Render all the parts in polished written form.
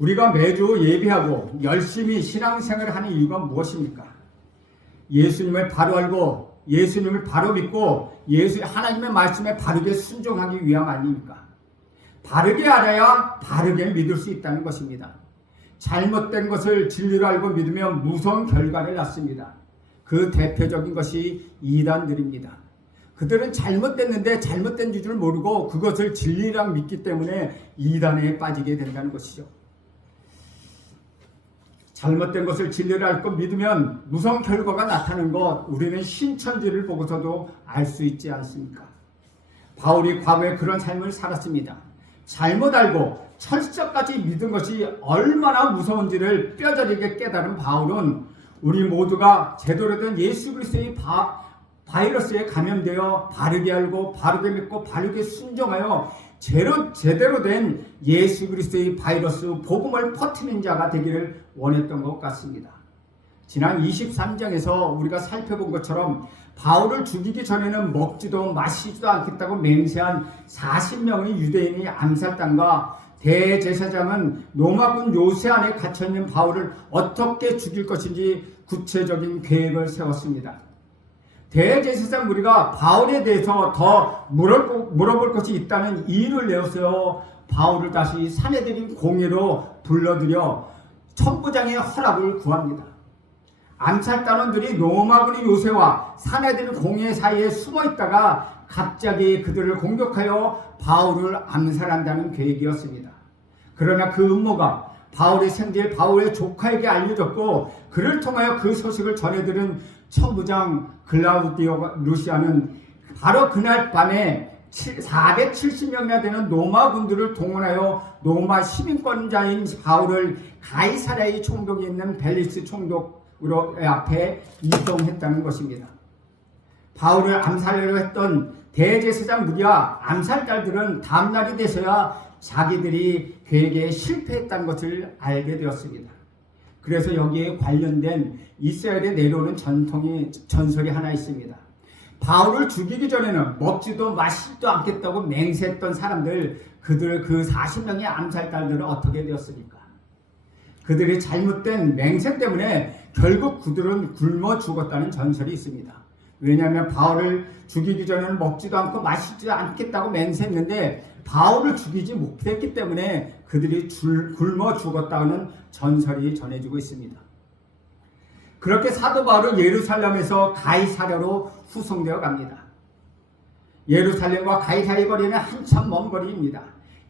우리가 매주 예배하고 열심히 신앙생활을 하는 이유가 무엇입니까? 예수님을 바로 알고 예수님을 바로 믿고 하나님의 말씀에 바르게 순종하기 위함 아닙니까? 바르게 알아야 바르게 믿을 수 있다는 것입니다. 잘못된 것을 진리로 알고 믿으면 무서운 결과를 낳습니다. 그 대표적인 것이 이단들입니다. 그들은 잘못됐는데 잘못된 줄 모르고 그것을 진리랑 믿기 때문에 이단에 빠지게 된다는 것이죠. 잘못된 것을 진리를 알고 믿으면 무서운 결과가 나타나는 것, 우리는 신천지를 보고서도 알 수 있지 않습니까? 바울이 과거에 그런 삶을 살았습니다. 잘못 알고 철저까지 믿은 것이 얼마나 무서운지를 뼈저리게 깨달은 바울은 우리 모두가 제대로 된 예수 그리스도의 바이러스에 감염되어 바르게 알고 바르게 믿고 바르게 순종하여 제대로 된 예수 그리스도의 바이러스 복음을 퍼뜨리는 자가 되기를 원했던 것 같습니다. 지난 23장에서 우리가 살펴본 것처럼 바울을 죽이기 전에는 먹지도 마시지도 않겠다고 맹세한 40명의 유대인의 암살단과 대제사장은 로마군 요새 안에 갇혀있는 바울을 어떻게 죽일 것인지 구체적인 계획을 세웠습니다. 대제사장 무리가 바울에 대해서 더 물어볼 것이 있다는 이유를 내어서 바울을 다시 사내들인 공회로 불러들여 천부장의 허락을 구합니다. 암살단원들이 로마군의 요새와 사내들인 공회 사이에 숨어있다가 갑자기 그들을 공격하여 바울을 암살한다는 계획이었습니다. 그러나 그 음모가 바울의 생질 바울의 조카에게 알려졌고 그를 통하여 그 소식을 전해들은 천부장 글라우디오 루시아는 바로 그날 밤에 470명이나 되는 로마 군들을 동원하여 로마 시민권자인 바울을 가이사랴의 총독이 있는 벨리스 총독으로 앞에 이동했다는 것입니다. 바울을 암살하려고 했던 대제사장 무리와 암살자들은 다음날이 돼서야 자기들이 계획에 실패했다는 것을 알게 되었습니다. 그래서 여기에 관련된 이스라엘에 내려오는 전설이 하나 있습니다. 바울을 죽이기 전에는 먹지도 마시지도 않겠다고 맹세했던 사람들, 그 40명의 암살자들은 어떻게 되었습니까? 그들이 잘못된 맹세 때문에 결국 그들은 굶어 죽었다는 전설이 있습니다. 왜냐하면 바울을 죽이기 전에는 먹지도 않고 마시지도 않겠다고 맹세했는데 바울을 죽이지 못했기 때문에 그들이 굶어 죽었다는 전설이 전해지고 있습니다. 그렇게 사도 바울은 예루살렘에서 가이사랴로 후송되어 갑니다. 예루살렘과 가이사랴의 거리는 한참 먼 거리입니다.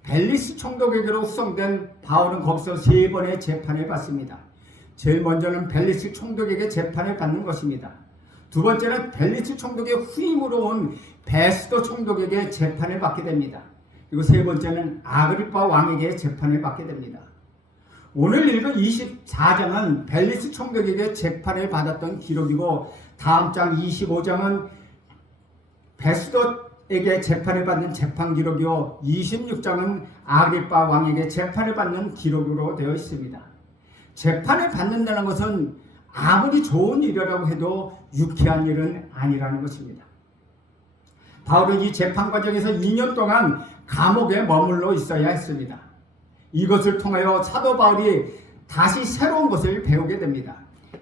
벨리스 총독에게로 후송된 바울은 거기서 3번의 재판을 받습니다. 제일 먼저는 벨리스 총독에게 재판을 받는 것입니다. 두 번째는 벨리스 총독의 후임으로 온 베스도 총독에게 재판을 받게 됩니다. 그리고 세 번째는 아그리파 왕에게 재판을 받게 됩니다. 오늘 읽은 24장은 벨리스 총독에게 재판을 받았던 기록이고 다음 장 25장은 베스도에게 재판을 받는 재판 기록이요 26장은 아그리파 왕에게 재판을 받는 기록으로 되어 있습니다. 재판을 받는다는 것은 아무리 좋은 일이라고 해도 유쾌한 일은 아니라는 것입니다. 바울은 이 재판 과정에서 2년 동안 감옥에 머물러 있어야 했습니다. 이것을 통하여 사도 바울이 다시 새로운 것을 배우게 됩니다.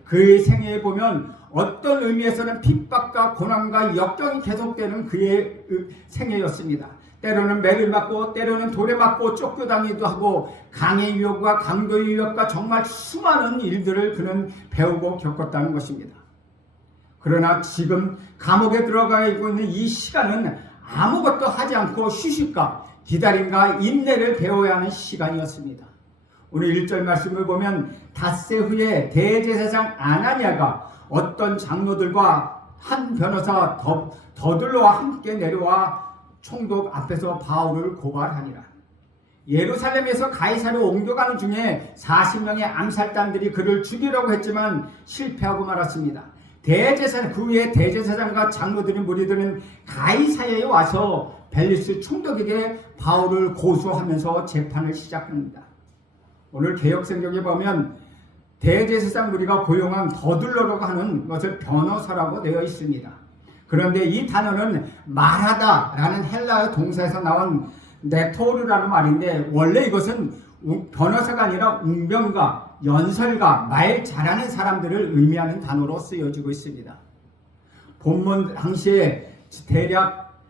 그의 생애에 보면 어떤 의미에서는 핍박과 고난과 역경이 계속되는 그의 생애였습니다. 때로는 매를 맞고 때로는 돌에 맞고 쫓겨다니기도 하고 강의 위협과 강도의 위협과 정말 수많은 일들을 그는 배우고 겪었다는 것입니다. 그러나 지금 감옥에 들어가 있는 이 시간은 아무것도 하지 않고 휴식과 기다림과 인내를 배워야 하는 시간이었습니다. 오늘 1절 말씀을 보면 닷새 후에 대제사장 아나니아가 어떤 장로들과 한 변호사 더들로와 함께 내려와 총독 앞에서 바울을 고발하니라. 예루살렘에서 가이사랴로 옮겨가는 중에 40명의 암살단들이 그를 죽이려고 했지만 실패하고 말았습니다. 그 후에 대제사장과 장로들인 무리들은 가이사랴에 와서 벨리스 총독에게 바울을 고소하면서 재판을 시작합니다. 오늘 개역성경에 보면 대제사장 무리가 고용한 더들러라고 하는 것을 변호사라고 되어 있습니다. 그런데 이 단어는 말하다라는 헬라어 동사에서 나온 네토르라는 말인데 원래 이것은 변호사가 아니라 웅변가, 연설가, 말 잘하는 사람들을 의미하는 단어로 쓰여지고 있습니다. 본문 당시에 대략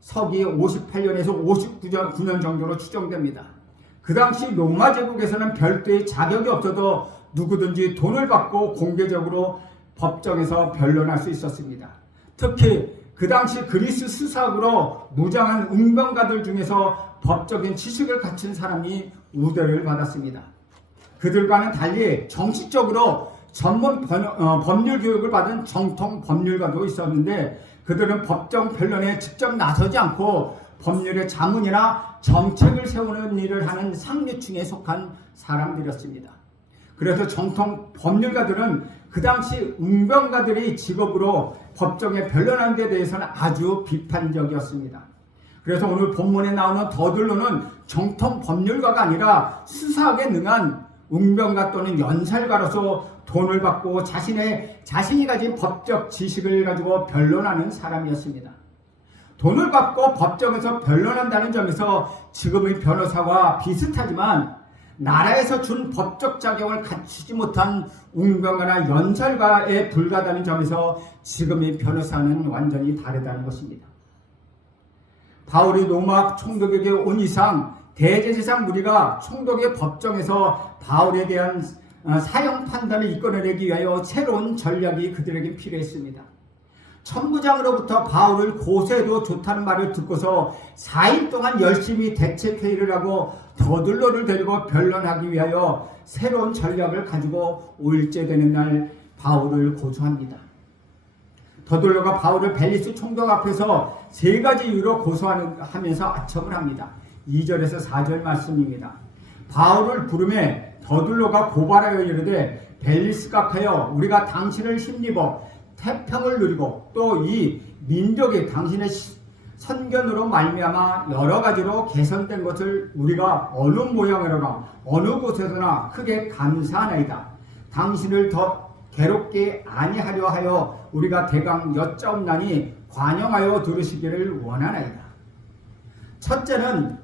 서기 58년에서 59년 정도로 추정됩니다. 그 당시 로마 제국에서는 별도의 자격이 없어도 누구든지 돈을 받고 공개적으로 법정에서 변론할 수 있었습니다. 특히 그 당시 그리스 수사학으로 무장한 웅변가들 중에서 법적인 지식을 갖춘 사람이 우대를 받았습니다. 그들과는 달리 정식적으로 전문 법률 교육을 받은 정통 법률가도 있었는데 그들은 법정 변론에 직접 나서지 않고 법률의 자문이나 정책을 세우는 일을 하는 상류층에 속한 사람들이었습니다. 그래서 정통 법률가들은 그 당시 웅변가들이 직업으로 법정에 변론하는 데 대해서는 아주 비판적이었습니다. 그래서 오늘 본문에 나오는 더들로는 정통 법률가가 아니라 수사학에 능한 웅변가 또는 연설가로서 돈을 받고 자신이 가진 법적 지식을 가지고 변론하는 사람이었습니다. 돈을 받고 법정에서 변론한다는 점에서 지금의 변호사와 비슷하지만 나라에서 준 법적 자격을 갖추지 못한 웅변가나 연설가에 불과하다는 점에서 지금의 변호사는 완전히 다르다는 것입니다. 바울이 로마 총독에게 온 이상 대제사장 무리가 총독의 법정에서 바울에 대한 사형 판단을 이끌어내기 위하여 새로운 전략이 그들에게 필요했습니다. 천부장으로부터 바울을 고소해도 좋다는 말을 듣고서 4일 동안 열심히 대책회의를 하고 더들로를 데리고 변론하기 위하여 새로운 전략을 가지고 5일째 되는 날 바울을 고소합니다. 더들로가 바울을 벨리스 총독 앞에서 3가지 이유로 고소하면서 아첨을 합니다. 2절에서 4절 말씀입니다. 바울을 부르매 더들로가 고발하여 이르되 벨리스가 하여 우리가 당신을 힘입어 태평을 누리고 또 이 민족이 당신의 선견으로 말미암아 여러 가지로 개선된 것을 우리가 어느 모양으로나 어느 곳에서나 크게 감사하나이다. 당신을 더 괴롭게 아니하려 하여 우리가 대강 여짜옵나니 관용하여 들으시기를 원하나이다.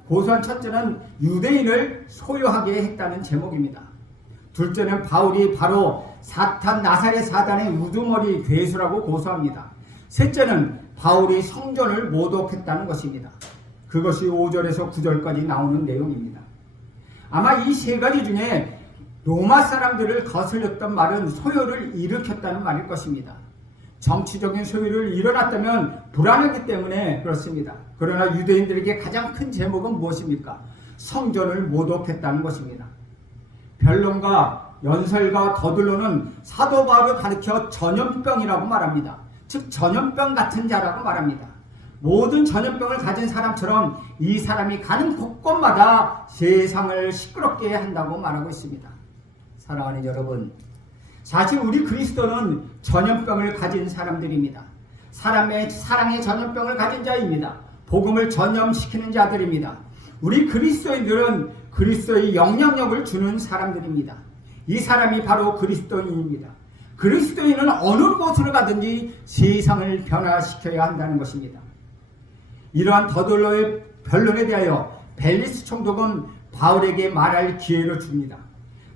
고소한 첫째는 유대인을 소유하게 했다는 제목입니다. 둘째는 바울이 바로 사탄 나사렛 사단의 우두머리 괴수라고 고소합니다. 셋째는 바울이 성전을 모독했다는 것입니다. 그것이 5절에서 9절까지 나오는 내용입니다. 아마 이 3가지 중에 로마 사람들을 거슬렸던 말은 소요를 일으켰다는 말일 것입니다. 정치적인 소요를 일어났다면 불안하기 때문에 그렇습니다. 그러나 유대인들에게 가장 큰 제목은 무엇입니까? 성전을 모독했다는 것입니다. 변론가, 연설가 더들로는 사도 바울을 가리켜 전염병이라고 말합니다. 즉 전염병 같은 자라고 말합니다. 모든 전염병을 가진 사람처럼 이 사람이 가는 곳곳마다 세상을 시끄럽게 한다고 말하고 있습니다. 사랑하는 여러분, 사실 우리 그리스도는 전염병을 가진 사람들입니다. 사랑의 전염병을 가진 자입니다. 복음을 전염시키는 자들입니다. 우리 그리스도인들은 그리스도의 영향력을 주는 사람들입니다. 이 사람이 바로 그리스도인입니다. 그리스도인은 어느 곳으로 가든지 세상을 변화시켜야 한다는 것입니다. 이러한 더들로의 변론에 대하여 벨리스 총독은 바울에게 말할 기회를 줍니다.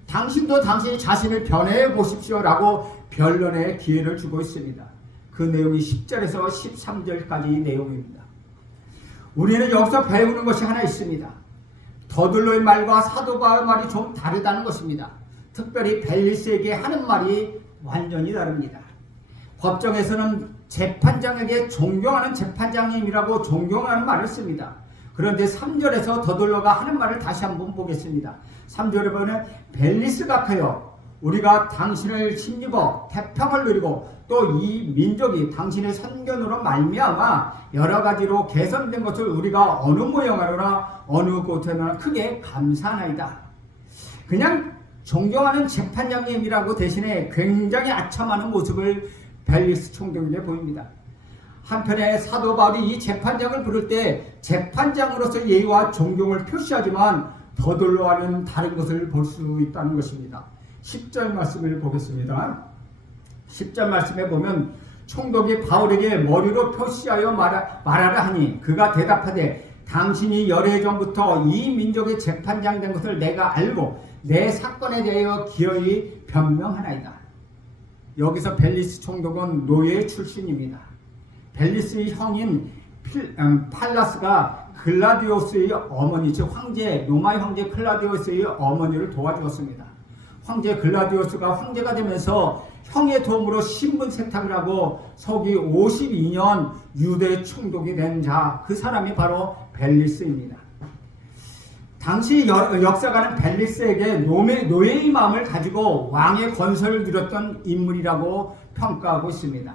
당신도 당신이 자신을 변해해 보십시오라고 변론의 기회를 주고 있습니다. 그 내용이 10절에서 13절까지 내용입니다. 우리는 여기서 배우는 것이 하나 있습니다. 더들로의 말과 사도 바울의 말이 좀 다르다는 것입니다. 특별히 벨리스에게 하는 말이 완전히 다릅니다. 법정에서는 재판장에게 존경하는 재판장님이라고 존경하는 말을 씁니다. 그런데 3절에서 더들로가 하는 말을 다시 한번 보겠습니다. 3절에 보면 벨리스가 하여 우리가 당신을 힘입어 태평을 누리고 또 이 민족이 당신의 선견으로 말미암아 여러 가지로 개선된 것을 우리가 어느 모양으로나 어느 곳에나 크게 감사하나이다. 그냥 존경하는 재판장님이라고 대신에 굉장히 아첨하는 모습을 벨리스 총독에게 보입니다. 한편에 사도 바울이 이 재판장을 부를 때 재판장으로서 예의와 존경을 표시하지만 더들로와는 다른 것을 볼 수 있다는 것입니다. 10절 말씀을 보겠습니다. 10절 말씀에 보면 총독이 바울에게 머리로 표시하여 말하라 하니 그가 대답하되 당신이 열애 전부터 이 민족의 재판장 된 것을 내가 알고 내 사건에 대하여 기어이 변명하나이다. 여기서 벨리스 총독은 노예 출신입니다. 벨리스의 형인 팔라스가 글라디오스의 어머니, 즉 로마의 황제 클라디오스의 어머니를 도와주었습니다. 황제 글라디오스가 황제가 되면서 형의 도움으로 신분 세탁을 하고 서기 52년 유대 총독이 된 자, 그 사람이 바로 벨리스입니다. 당시 역사가는 벨리스에게 노예의 마음을 가지고 왕의 건설을 누렸던 인물이라고 평가하고 있습니다.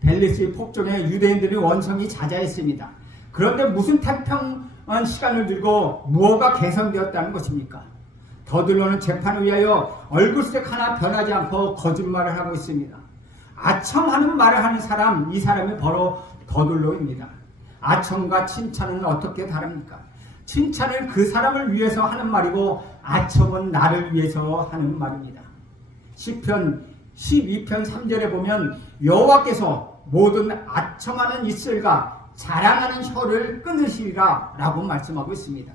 벨리스의 폭정에 유대인들의 원성이 자자했습니다. 그런데 무슨 태평한 시간을 들고 무엇가 개선되었다는 것입니까? 더들로는 재판을 위하여 얼굴색 하나 변하지 않고 거짓말을 하고 있습니다. 아첨하는 말을 하는 사람, 이 사람이 바로 더들로입니다. 아첨과 칭찬은 어떻게 다릅니까? 칭찬은 그 사람을 위해서 하는 말이고 아첨은 나를 위해서 하는 말입니다. 시편 12편 3절에 보면 여호와께서 모든 아첨하는 입술과 자랑하는 혀를 끊으시리라 라고 말씀하고 있습니다.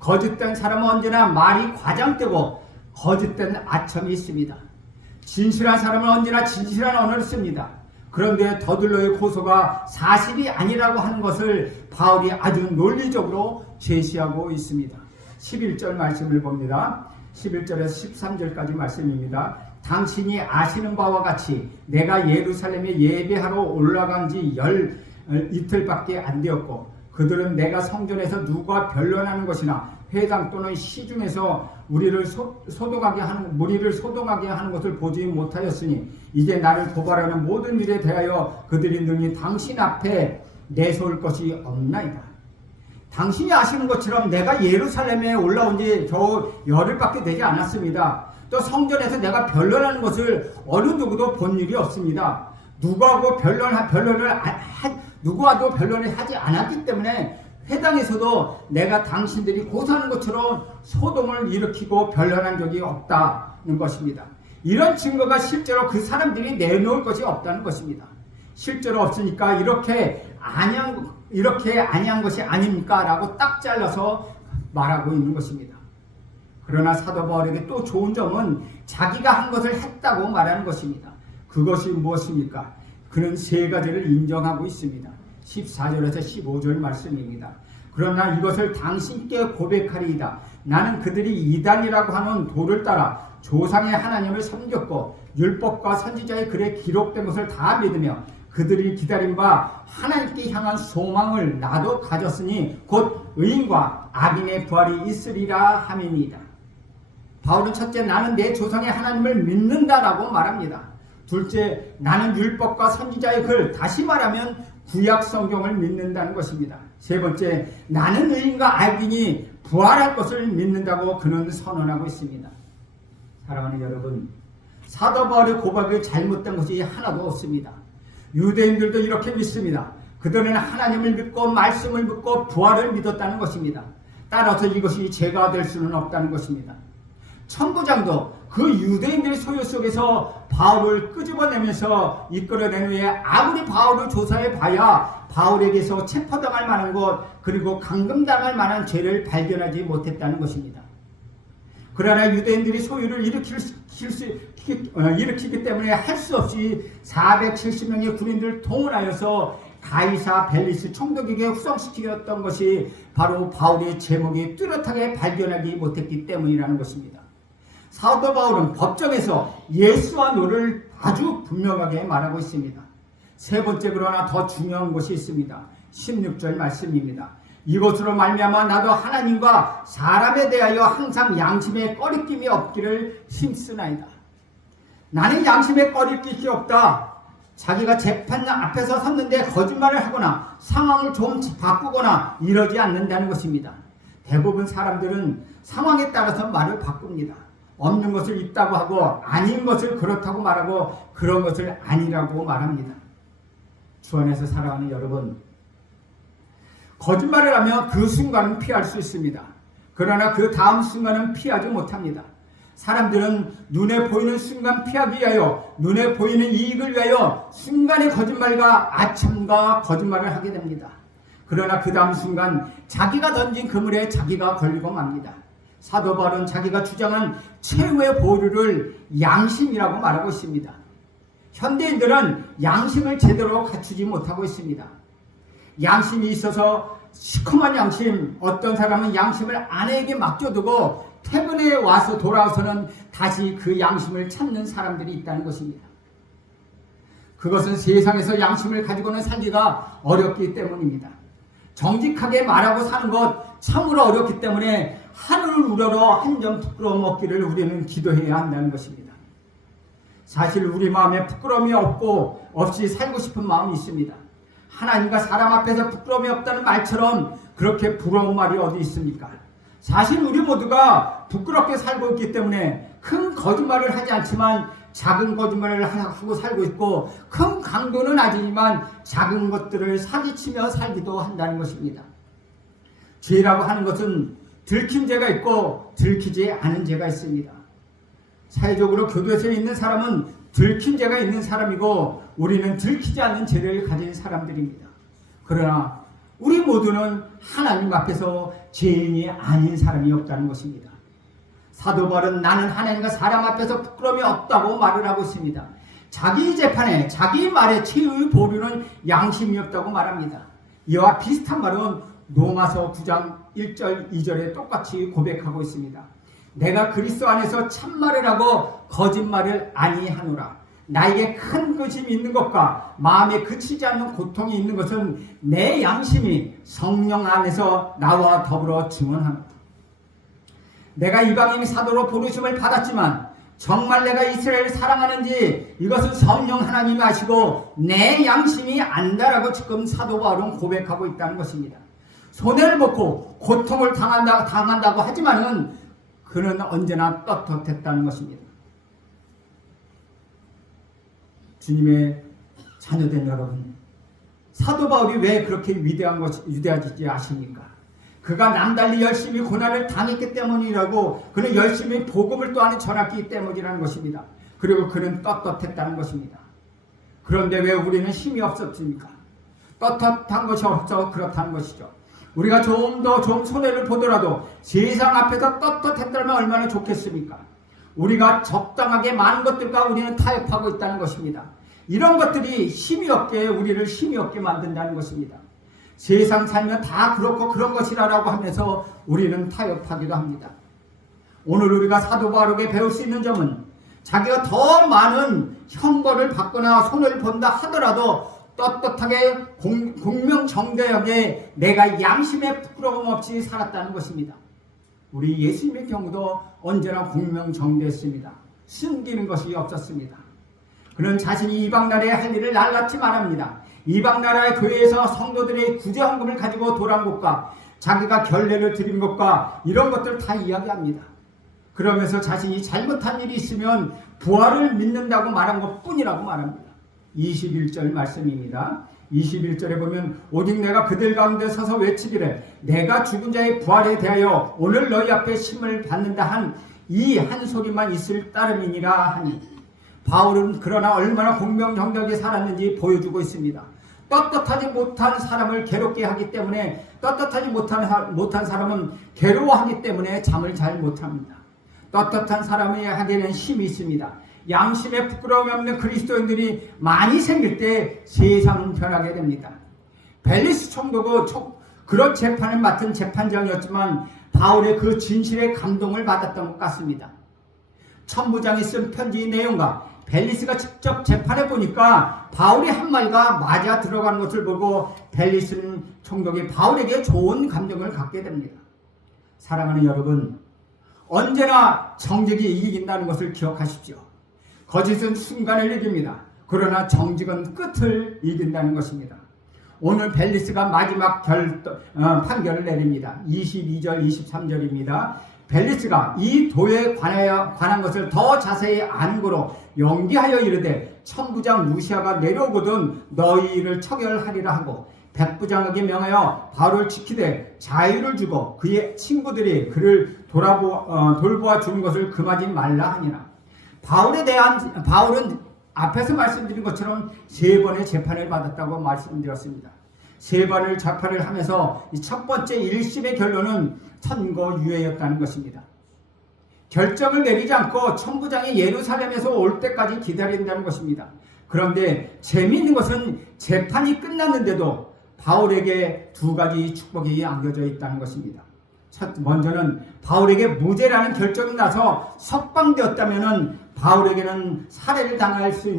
거짓된 사람은 언제나 말이 과장되고 거짓된 아첨이 있습니다. 진실한 사람은 언제나 진실한 언어를 씁니다. 그런데 더들로의 고소가 사실이 아니라고 하는 것을 바울이 아주 논리적으로 제시하고 있습니다. 11절 말씀을 봅니다. 11절에서 13절까지 말씀입니다. 당신이 아시는 바와 같이 내가 예루살렘에 예배하러 올라간 지 이틀밖에 안 되었고 그들은 내가 성전에서 누가 변론하는 것이나 회당 또는 시중에서 무리를 소동하게 하는 것을 보지 못하였으니 이제 나를 고발하는 모든 일에 대하여 그들이 능히 당신 앞에 내세울 것이 없나이다. 당신이 아시는 것처럼 내가 예루살렘에 올라온 지 겨우 열흘밖에 되지 않았습니다. 또 성전에서 내가 변론하는 것을 어느 누구도 본 일이 없습니다. 누구와도 변론을 하지 않았기 때문에 회당에서도 내가 당신들이 고소하는 것처럼 소동을 일으키고 변론한 적이 없다는 것입니다. 이런 증거가 실제로 그 사람들이 내놓을 것이 없다는 것입니다. 실제로 없으니까 이렇게 아니한 것이 아닙니까? 라고 딱 잘라서 말하고 있는 것입니다. 그러나 사도 바울에게 또 좋은 점은 자기가 한 것을 했다고 말하는 것입니다. 그것이 무엇입니까? 그는 세 가지를 인정하고 있습니다. 14절에서 15절 말씀입니다. 그러나 이것을 당신께 고백하리이다. 나는 그들이 이단이라고 하는 도를 따라 조상의 하나님을 섬겼고 율법과 선지자의 글에 기록된 것을 다 믿으며 그들이 기다린 바 하나님께 향한 소망을 나도 가졌으니 곧 의인과 악인의 부활이 있으리라 함이니이다. 바울은 첫째, 나는 내 조상의 하나님을 믿는다라고 말합니다. 둘째, 나는 율법과 선지자의 글, 다시 말하면 구약 성경을 믿는다는 것입니다. 세 번째, 나는 의인과 악인이 부활할 것을 믿는다고 그는 선언하고 있습니다. 사랑하는 여러분, 사도 바울의 고백이 잘못된 것이 하나도 없습니다. 유대인들도 이렇게 믿습니다. 그들은 하나님을 믿고 말씀을 믿고 부활을 믿었다는 것입니다. 따라서 이것이 죄가 될 수는 없다는 것입니다. 천부장도 그 유대인들의 소유 속에서 바울을 끄집어내면서 이끌어낸 후에 아무리 바울을 조사해 봐야 바울에게서 체포당할 만한 것 그리고 감금당할 만한 죄를 발견하지 못했다는 것입니다. 그러나 유대인들이 소유를 일으키기 때문에 할 수 없이 470명의 군인들을 동원하여서 가이사 벨리스 총독에게 후송시켰던 것이 바로 바울의 제목이 뚜렷하게 발견하지 못했기 때문이라는 것입니다. 사도 바울은 법정에서 예수와 노를 아주 분명하게 말하고 있습니다. 세 번째, 그러나 더 중요한 것이 있습니다. 16절 말씀입니다. 이것으로 말미암아 나도 하나님과 사람에 대하여 항상 양심에 꺼리낌이 없기를 힘쓰나이다. 나는 양심에 꺼리낌이 없다. 자기가 재판 앞에서 섰는데 거짓말을 하거나 상황을 좀 바꾸거나 이러지 않는다는 것입니다. 대부분 사람들은 상황에 따라서 말을 바꿉니다. 없는 것을 있다고 하고 아닌 것을 그렇다고 말하고 그런 것을 아니라고 말합니다. 주 안에서 살아가는 여러분, 거짓말을 하면 그 순간은 피할 수 있습니다. 그러나 그 다음 순간은 피하지 못합니다. 사람들은 눈에 보이는 순간 피하기 위하여 눈에 보이는 이익을 위하여 순간의 거짓말과 아첨과 거짓말을 하게 됩니다. 그러나 그 다음 순간 자기가 던진 그물에 자기가 걸리고 맙니다. 사도 바울은 자기가 주장한 최후의 보류를 양심이라고 말하고 있습니다. 현대인들은 양심을 제대로 갖추지 못하고 있습니다. 양심이 있어서 시커먼 양심, 어떤 사람은 양심을 아내에게 맡겨두고 퇴근에 와서 돌아와서는 다시 그 양심을 찾는 사람들이 있다는 것입니다. 그것은 세상에서 양심을 가지고는 살기가 어렵기 때문입니다. 정직하게 말하고 사는 것 참으로 어렵기 때문에 하늘을 우러러 한 점 부끄러움 없기를 우리는 기도해야 한다는 것입니다. 사실 우리 마음에 부끄러움이 없이 살고 싶은 마음이 있습니다. 하나님과 사람 앞에서 부끄러움이 없다는 말처럼 그렇게 부러운 말이 어디 있습니까? 사실 우리 모두가 부끄럽게 살고 있기 때문에 큰 거짓말을 하지 않지만 작은 거짓말을 하고 살고 있고, 큰 강도는 아니지만 작은 것들을 사기치며 살기도 한다는 것입니다. 죄라고 하는 것은 들킨 죄가 있고 들키지 않은 죄가 있습니다. 사회적으로 교도소에 있는 사람은 들킨 죄가 있는 사람이고 우리는 들키지 않는 죄를 가진 사람들입니다. 그러나 우리 모두는 하나님 앞에서 죄인이 아닌 사람이 없다는 것입니다. 사도 바울은 나는 하나님과 사람 앞에서 부끄러움이 없다고 말을 하고 있습니다. 자기 재판에 자기 말에 최후의 보류는 양심이 없다고 말합니다. 이와 비슷한 말은 로마서 9장 1절 2절에 똑같이 고백하고 있습니다. 내가 그리스도 안에서 참말을 하고 거짓말을 아니하노라. 나에게 큰 근심이 있는 것과 마음에 그치지 않는 고통이 있는 것은 내 양심이 성령 안에서 나와 더불어 증언하노라. 내가 이방인 사도로 부르심을 받았지만 정말 내가 이스라엘을 사랑하는지 이것은 성령 하나님이 아시고 내 양심이 안다라고 지금 사도 바울은 고백하고 있다는 것입니다. 손해를 먹고 고통을 당한다고 하지만은 그는 언제나 떳떳했다는 것입니다. 주님의 자녀된 여러분, 사도 바울이 왜 그렇게 위대하지 아십니까? 그가 남달리 열심히 고난을 당했기 때문이라고, 그는 열심히 복음을 또한 전했기 때문이라는 것입니다. 그리고 그는 떳떳했다는 것입니다. 그런데 왜 우리는 힘이 없었습니까? 떳떳한 것이 없어 그렇다는 것이죠. 우리가 좀 더 좋은 손해를 보더라도 세상 앞에서 떳떳했다면 얼마나 좋겠습니까? 우리가 적당하게 많은 것들과 우리는 타협하고 있다는 것입니다. 이런 것들이 우리를 힘이 없게 만든다는 것입니다. 세상 살면 다 그렇고 그런 것이라고 하면서 우리는 타협하기도 합니다. 오늘 우리가 사도 바울에게 배울 수 있는 점은 자기가 더 많은 형벌을 받거나 손해를 본다 하더라도 떳떳하게 공명정대하게 내가 양심에 부끄러움 없이 살았다는 것입니다. 우리 예수님의 경우도 언제나 공명정대했습니다. 숨기는 것이 없었습니다. 그는 자신이 이방나라에 할 일을 낱낱이 말합니다. 이방나라의 교회에서 성도들의 구제헌금을 가지고 돌아온 것과 자기가 결례를 드린 것과 이런 것들을 다 이야기합니다. 그러면서 자신이 잘못한 일이 있으면 부활을 믿는다고 말한 것뿐이라고 말합니다. 21절 말씀입니다. 21절에 보면 오직 내가 그들 가운데 서서 외치기를 내가 죽은 자의 부활에 대하여 오늘 너희 앞에 심을 받는다 한 이 한 소리만 있을 따름이니라 하니, 바울은 그러나 얼마나 공명정대하게 살았는지 보여주고 있습니다. 떳떳하지 못한 사람을 괴롭게 하기 때문에, 떳떳하지 못한 사람은 괴로워하기 때문에 잠을 잘 못합니다. 떳떳한 사람이 하기에는 힘이 있습니다. 양심에 부끄러움이 없는 그리스도인들이 많이 생길 때 세상은 변하게 됩니다. 벨리스 총독은 그런 재판을 맡은 재판장이었지만 바울의 그 진실에 감동을 받았던 것 같습니다. 천부장이 쓴 편지의 내용과 벨리스가 직접 재판해 보니까 바울의 한마디가 맞아 들어가는 것을 보고 벨리스 총독이 바울에게 좋은 감정을 갖게 됩니다. 사랑하는 여러분, 언제나 정직이 이긴다는 것을 기억하십시오. 거짓은 순간을 이깁니다. 그러나 정직은 끝을 이긴다는 것입니다. 오늘 벨리스가 마지막 판결을 내립니다. 22절 23절입니다. 벨리스가 이 도에 관한 것을 더 자세히 아는 거로 연기하여 이르되 천부장 루시아가 내려오거든 너희 일을 처결하리라 하고 백부장에게 명하여 바울을 지키되 자유를 주고 그의 친구들이 그를 돌보아 주는 것을 금하지 말라 하니라. 바울은 앞에서 말씀드린 것처럼 3번의 재판을 받았다고 말씀드렸습니다. 3번을 재판을 하면서 이 첫 번째 1심의 결론은 선고유예였다는 것입니다. 결정을 내리지 않고 천부장이 예루살렘에서 올 때까지 기다린다는 것입니다. 그런데 재미있는 것은 재판이 끝났는데도 바울에게 2가지 축복이 안겨져 있다는 것입니다. 먼저는 바울에게 무죄라는 결정이 나서 석방되었다면 바울에게는 살해를 당할 수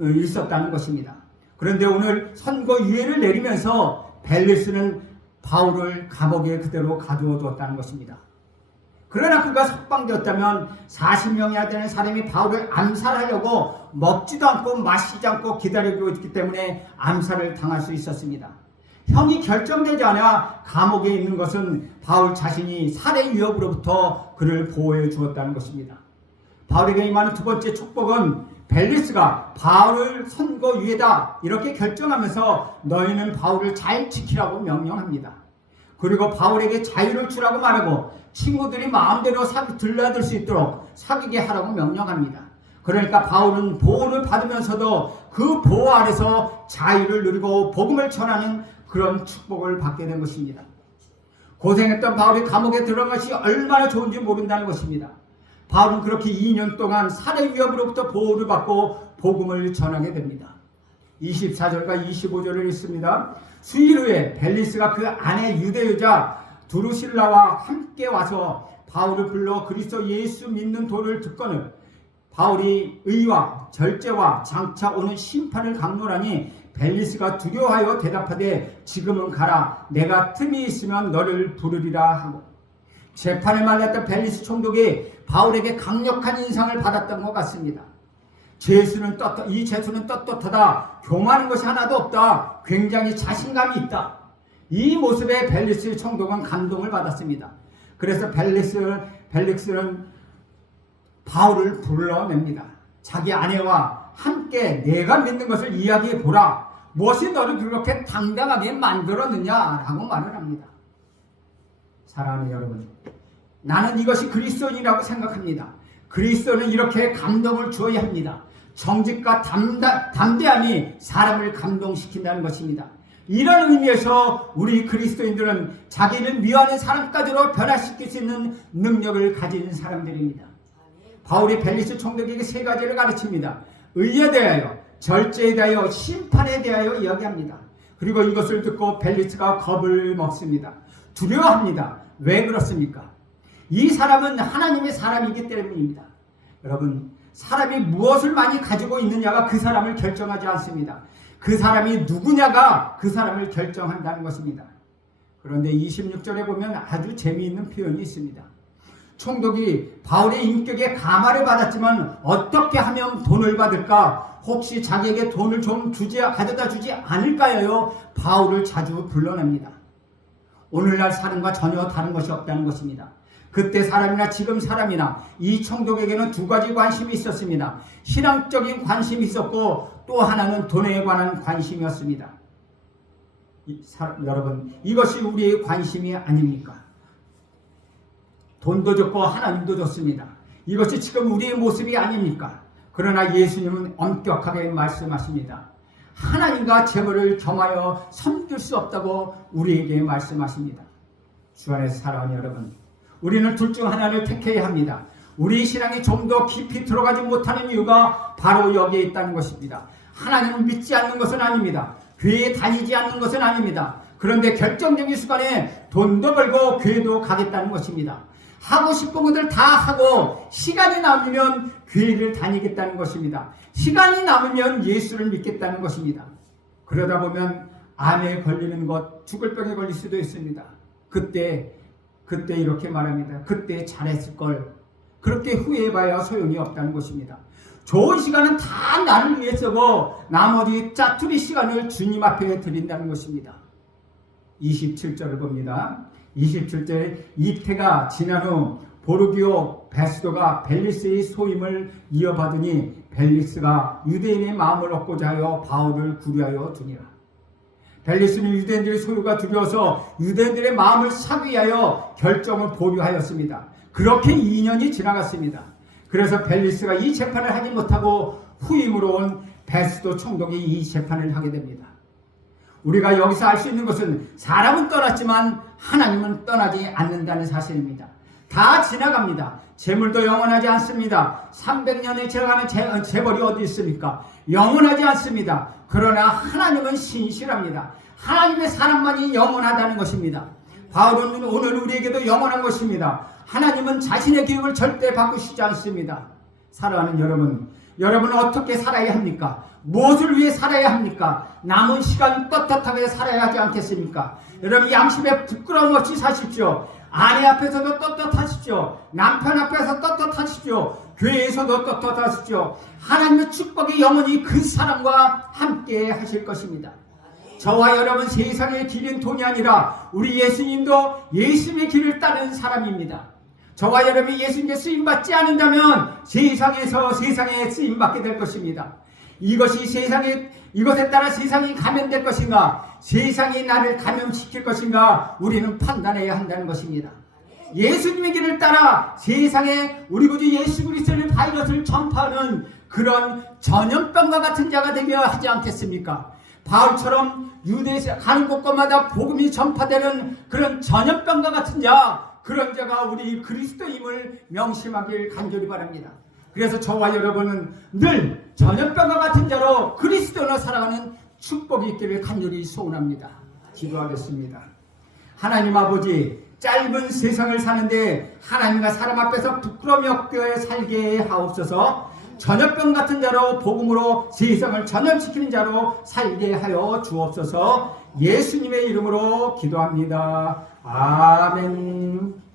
있었다는 것입니다. 그런데 오늘 선고유예를 내리면서 벨리스는 바울을 감옥에 그대로 가두어 두었다는 것입니다. 그러나 그가 석방되었다면 40명이나 되는 사람이 바울을 암살하려고 먹지도 않고 마시지 않고 기다리고 있기 때문에 암살을 당할 수 있었습니다. 형이 결정되지 않아 감옥에 있는 것은 바울 자신이 살해 위협으로부터 그를 보호해 주었다는 것입니다. 바울에게 임하는 2번째 축복은 벨리스가 바울을 선고유예다 이렇게 결정하면서 너희는 바울을 잘 지키라고 명령합니다. 그리고 바울에게 자유를 주라고 말하고 친구들이 마음대로 들러들 수 있도록 사귀게 하라고 명령합니다. 그러니까 바울은 보호를 받으면서도 그 보호 아래서 자유를 누리고 복음을 전하는 그런 축복을 받게 된 것입니다. 고생했던 바울이 감옥에 들어간 것이 얼마나 좋은지 모른다는 것입니다. 바울은 그렇게 2년 동안 살해 위협으로부터 보호를 받고 복음을 전하게 됩니다. 24절과 25절을 읽습니다. 수일 후에 벨리스가 그 아내 유대 여자 두루실라와 함께 와서 바울을 불러 그리스도 예수 믿는 도를 듣거늘 바울이 의와 절제와 장차 오는 심판을 강론하니 벨리스가 두려워하여 대답하되 지금은 가라 내가 틈이 있으면 너를 부르리라 하고 재판에 말렸던 벨리스 총독이 바울에게 강력한 인상을 받았던 것 같습니다. 이 죄수는 떳떳하다. 교만한 것이 하나도 없다. 굉장히 자신감이 있다. 이 모습에 벨리스 총독은 감동을 받았습니다. 그래서 벨릭스는 바울을 불러냅니다. 자기 아내와 함께 내가 믿는 것을 이야기해 보라. 무엇이 너를 그렇게 당당하게 만들었느냐라고 말을 합니다. 사랑하는 여러분, 나는 이것이 그리스도인이라고 생각합니다. 그리스도는 이렇게 감동을 주어야 합니다. 정직과 담대함이 사람을 감동시킨다는 것입니다. 이런 의미에서 우리 그리스도인들은 자기를 미워하는 사람까지도 변화시킬 수 있는 능력을 가진 사람들입니다. 바울이 벨리스 총독에게 3가지를 가르칩니다. 의에 대하여, 절제에 대하여, 심판에 대하여 이야기합니다. 그리고 이것을 듣고 벨리스가 겁을 먹습니다. 두려워합니다. 왜 그렇습니까? 이 사람은 하나님의 사람이기 때문입니다. 여러분, 사람이 무엇을 많이 가지고 있느냐가 그 사람을 결정하지 않습니다. 그 사람이 누구냐가 그 사람을 결정한다는 것입니다. 그런데 26절에 보면 아주 재미있는 표현이 있습니다. 총독이 바울의 인격에 감화를 받았지만 어떻게 하면 돈을 받을까? 혹시 자기에게 돈을 좀 가져다 주지 않을까요? 바울을 자주 불러냅니다. 오늘날 사람과 전혀 다른 것이 없다는 것입니다. 그때 사람이나 지금 사람이나 이 총독에게는 2가지 관심이 있었습니다. 신앙적인 관심이 있었고 또 하나는 돈에 관한 관심이었습니다. 여러분, 이것이 우리의 관심이 아닙니까? 돈도 줬고 하나님도 줬습니다. 이것이 지금 우리의 모습이 아닙니까? 그러나 예수님은 엄격하게 말씀하십니다. 하나님과 재물을 겸하여 섬길 수 없다고 우리에게 말씀하십니다. 주 안에서 사랑하는 여러분, 우리는 둘 중 하나를 택해야 합니다. 우리 신앙이 좀 더 깊이 들어가지 못하는 이유가 바로 여기에 있다는 것입니다. 하나님을 믿지 않는 것은 아닙니다. 교회에 다니지 않는 것은 아닙니다. 그런데 결정적인 순간에 돈도 벌고 교회도 가겠다는 것입니다. 하고 싶은 것들 다 하고 시간이 남으면 교회를 다니겠다는 것입니다. 시간이 남으면 예수를 믿겠다는 것입니다. 그러다 보면 암에 걸리는 것, 죽을 병에 걸릴 수도 있습니다. 그때 이렇게 말합니다. 그때 잘했을 걸. 그렇게 후회해봐야 소용이 없다는 것입니다. 좋은 시간은 다 나를 위해 쓰고 나머지 짜투리 시간을 주님 앞에 드린다는 것입니다. 27절을 봅니다. 27절에 이태가 지난 후 보르기오 베스도가 벨리스의 소임을 이어받으니 벨리스가 유대인의 마음을 얻고자 하여 바울을 구려하여 두니라. 벨리스는 유대인들의 소유가 두려워서 유대인들의 마음을 사기 위하여 결정을 보류하였습니다. 그렇게 2년이 지나갔습니다. 그래서 벨리스가 이 재판을 하지 못하고 후임으로 온 베스도 총독이 이 재판을 하게 됩니다. 우리가 여기서 알 수 있는 것은 사람은 떠났지만 하나님은 떠나지 않는다는 사실입니다. 다 지나갑니다. 재물도 영원하지 않습니다. 300년에 지나가는 재벌이 어디 있습니까? 영원하지 않습니다. 그러나 하나님은 신실합니다. 하나님의 사람만이 영원하다는 것입니다. 바울은 오늘 우리에게도 영원한 것입니다. 하나님은 자신의 계획을 절대 바꾸시지 않습니다. 사랑하는 여러분 어떻게 살아야 합니까? 무엇을 위해 살아야 합니까? 남은 시간 떳떳하게 살아야 하지 않겠습니까? 여러분 양심에 부끄러움 없이 사십시오. 아내 앞에서도 떳떳하십시오. 남편 앞에서 떳떳하십시오. 교회에서도 떳떳하십시오. 하나님의 축복이 영원히 그 사람과 함께 하실 것입니다. 저와 여러분 세상의 길은 돈이 아니라 우리 예수님도 예수님의 길을 따르는 사람입니다. 저와 여러분이 예수님께 쓰임받지 않는다면 세상에서 세상에 쓰임받게 될 것입니다. 이것에 따라 세상이 감염될 것인가, 세상이 나를 감염시킬 것인가, 우리는 판단해야 한다는 것입니다. 예수님의 길을 따라 세상에 우리 구주 예수 그리스도의 바이러스를 전파하는 그런 전염병과 같은 자가 되려 하지 않겠습니까? 바울처럼 유대에 가는 곳곳마다 복음이 전파되는 그런 전염병과 같은 자, 그런 자가 우리 그리스도임을 명심하길 간절히 바랍니다. 그래서 저와 여러분은 늘 전염병과 같은 자로 그리스도로 살아가는 축복이 있기를 간절히 소원합니다. 기도하겠습니다. 하나님 아버지, 짧은 세상을 사는데 하나님과 사람 앞에서 부끄러움이 없게 살게 하옵소서. 전염병 같은 자로 복음으로 세상을 전염시키는 자로 살게 하여 주옵소서. 예수님의 이름으로 기도합니다. 아멘.